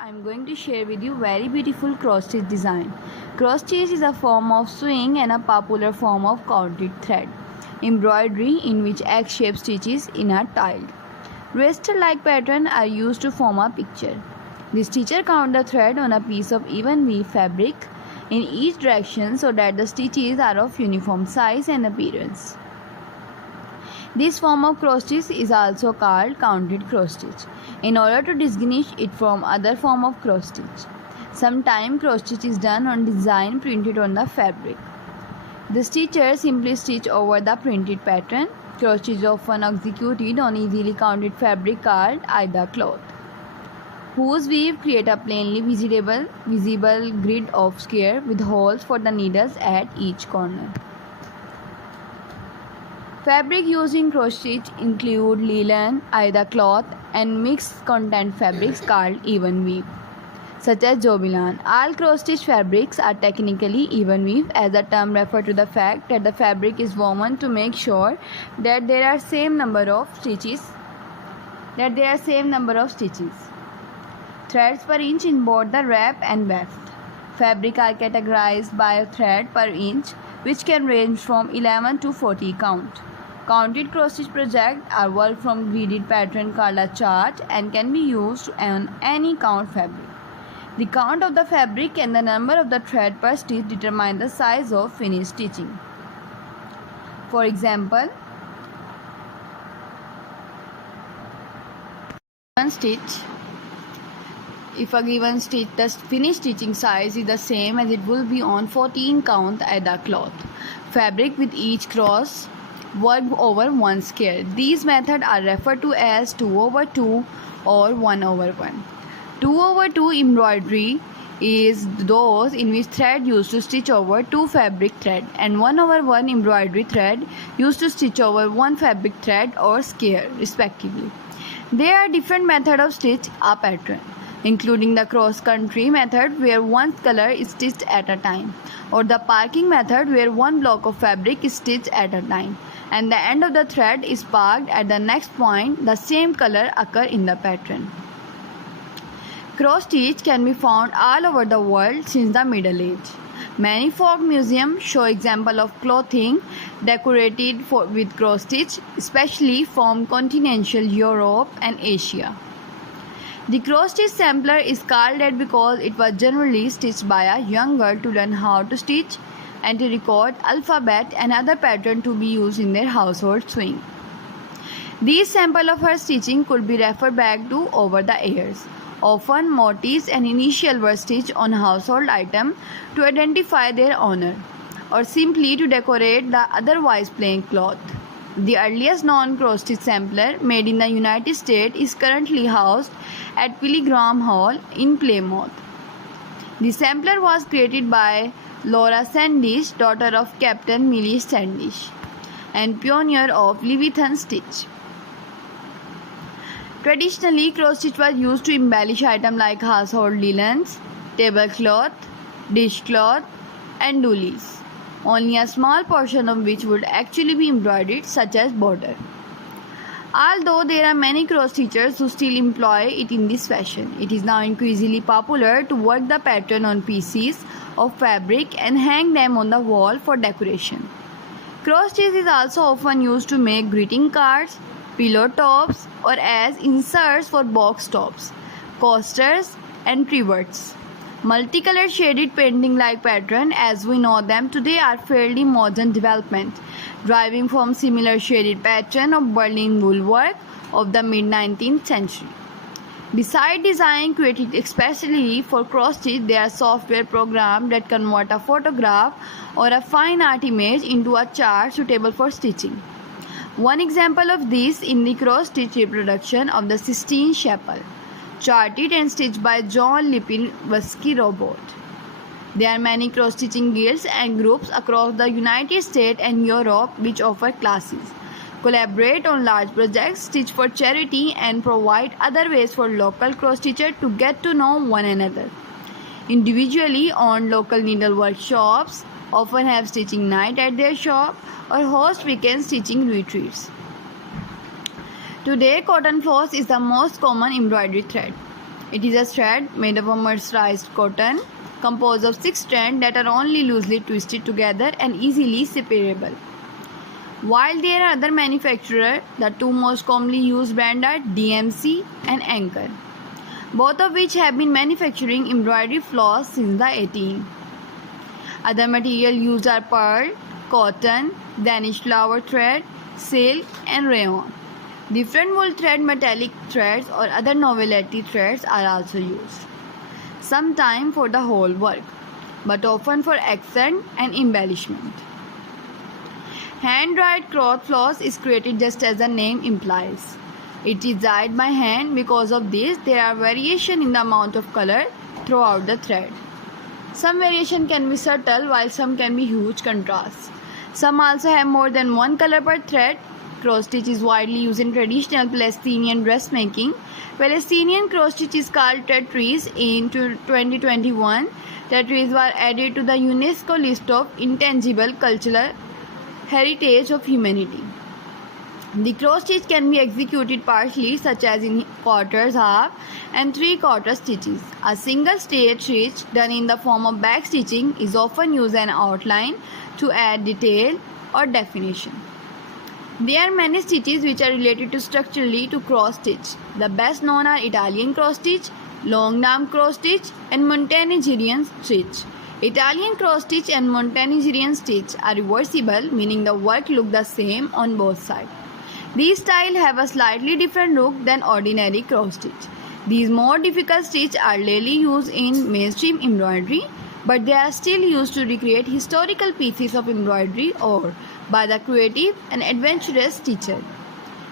I'm going to share with you very beautiful cross stitch design. Cross stitch is a form of sewing and a popular form of counted thread embroidery in which egg-shaped stitches in are tiled. Raster-like patterns are used to form a picture. The stitcher count the thread on a piece of even weave fabric in each direction so that the stitches are of uniform size and appearance. This form of cross stitch is also called counted cross stitch in order to distinguish it from other form of cross stitch. Sometimes cross stitch is done on design printed on the fabric. The stitcher simply stitch over the printed pattern. Cross stitch is often executed on easily counted fabric called aida cloth, whose weave create a plainly visible grid of square with holes for the needles at each corner. Fabric used in cross stitch include linen, aida cloth, and mixed content fabrics called even weave, such as jobilan. All cross stitch fabrics are technically even weave, as the term refers to the fact that the fabric is woven to make sure that there are same number of stitches. Threads per inch in both the wrap and weft. Fabric are categorized by a thread per inch, which can range from 11 to 40 count. Counted cross stitch projects are worked from gridded pattern called a chart and can be used on any count fabric. The count of the fabric and the number of the thread per stitch determine the size of finished stitching. For example, if a given stitch, the finished stitching size is the same as it will be on 14 count aida cloth fabric with each cross worked over one square. These methods are referred to as 2/2 or 1/1. 2/2 embroidery is those in which thread used to stitch over two fabric thread, and 1/1 embroidery thread used to stitch over one fabric thread or square respectively. There are different methods of stitch a pattern, including the cross-country method where one color is stitched at a time, or the parking method where one block of fabric is stitched at a time, and the end of the thread is parked at the next point the same color occur in the pattern. Cross stitch can be found all over the world since the Middle Age. Many folk museums show examples of clothing decorated with cross stitch, especially from continental Europe and Asia. The cross stitch sampler is called that because it was generally stitched by a young girl to learn how to stitch and to record alphabet and other patterns to be used in their household sewing. These samples of her stitching could be referred back to over the years. Often motifs and initials were stitched on household items to identify their owner, or simply to decorate the otherwise plain cloth. The earliest known cross stitch sampler made in the United States is currently housed at Pilgrim Hall in Plymouth. The sampler was created by Laura Sandish, daughter of Captain Millie Sandish, and pioneer of Leviathan stitch. Traditionally, cross stitch was used to embellish items like household linens, tablecloth, dishcloth, and doilies, only a small portion of which would actually be embroidered, such as border. Although there are many cross stitchers who still employ it in this fashion, it is now increasingly popular to work the pattern on pieces of fabric and hang them on the wall for decoration. Cross stitch is also often used to make greeting cards, pillow tops, or as inserts for box tops, coasters, and trivets. Multicolored shaded painting-like patterns, as we know them today, are fairly modern development, deriving from similar shaded pattern of Berlin wool work of the mid-19th century. Besides design created especially for cross stitch, there are software programs that convert a photograph or a fine art image into a chart suitable for stitching. One example of this in the cross stitch reproduction of the Sistine Chapel, charted and stitched by John Lipinski Robot. There are many cross stitching guilds and groups across the United States and Europe which offer classes, collaborate on large projects, stitch for charity, and provide other ways for local cross stitchers to get to know one another. Individually owned local needlework shops often have stitching night at their shop or host weekend stitching retreats. Today, cotton floss is the most common embroidery thread. It is a thread made of a mercerized cotton composed of 6 strands that are only loosely twisted together and easily separable. While there are other manufacturers, the two most commonly used brands are DMC and Anchor, both of which have been manufacturing embroidery floss since the 18th. Other material used are pearl, cotton, Danish flower thread, silk, and rayon. Different wool thread, metallic threads, or other novelty threads are also used, sometimes for the whole work, but often for accent and embellishment. Hand-dyed cloth floss is created just as the name implies. It is dyed by hand. Because of this, there are variations in the amount of color throughout the thread. Some variation can be subtle, while some can be huge contrasts. Some also have more than one color per thread. Cross stitch is widely used in traditional Palestinian dressmaking. Palestinian cross stitch is called Tetris. In 2021, Tetris were added to the UNESCO list of intangible cultural heritage of humanity. The cross stitch can be executed partially, such as in quarters, half, and 3/4 stitches. A single straight stitch done in the form of back stitching is often used as an outline to add detail or definition. There are many stitches which are related to structurally to cross stitch. The best known are Italian cross stitch, long arm cross stitch, and Montenegrin stitch. Italian cross stitch and Montenegrin stitch are reversible, meaning the work looks the same on both sides. These styles have a slightly different look than ordinary cross stitch. These more difficult stitches are rarely used in mainstream embroidery, but they are still used to recreate historical pieces of embroidery or by the creative and adventurous stitcher.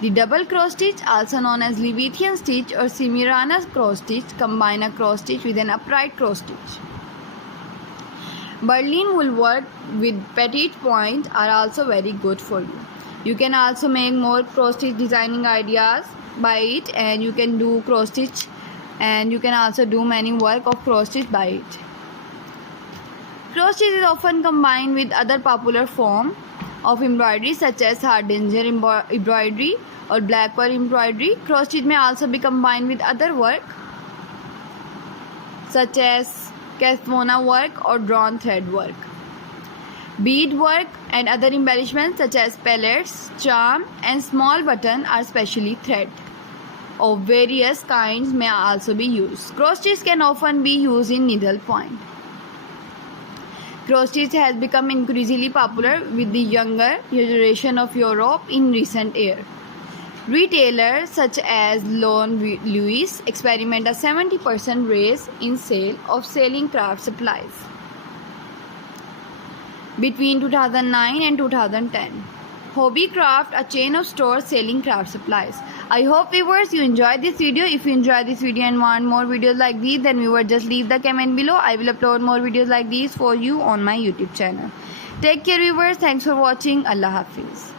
The double cross stitch, also known as Levitian stitch or Semiramis cross stitch, combine a cross stitch with an upright cross stitch. Berlin wool work with petite point are also very good for you. You can also make more cross stitch designing ideas by it, and you can do cross stitch, and you can also do many work of cross stitch by it. Cross stitch is often combined with other popular form of embroidery such as hardanger embroidery or black pearl embroidery. Cross stitch may also be combined with other work such as Cathvona work or drawn thread work. Bead work and other embellishments such as pellets, charm, and small button are specially thread of various kinds may also be used. Cross stitch can often be used in needle point. Cross stitch has become increasingly popular with the younger generation of Europe in recent years. Retailers such as Lone Louis experiment a 70% raise in sale of selling craft supplies between 2009 and 2010. Hobbycraft, a chain of stores selling craft supplies. I hope viewers you enjoyed this video. If you enjoyed this video and want more videos like these, then viewers just leave the comment below. I will upload more videos like these for you on my YouTube channel. Take care viewers. Thanks for watching. Allah Hafiz.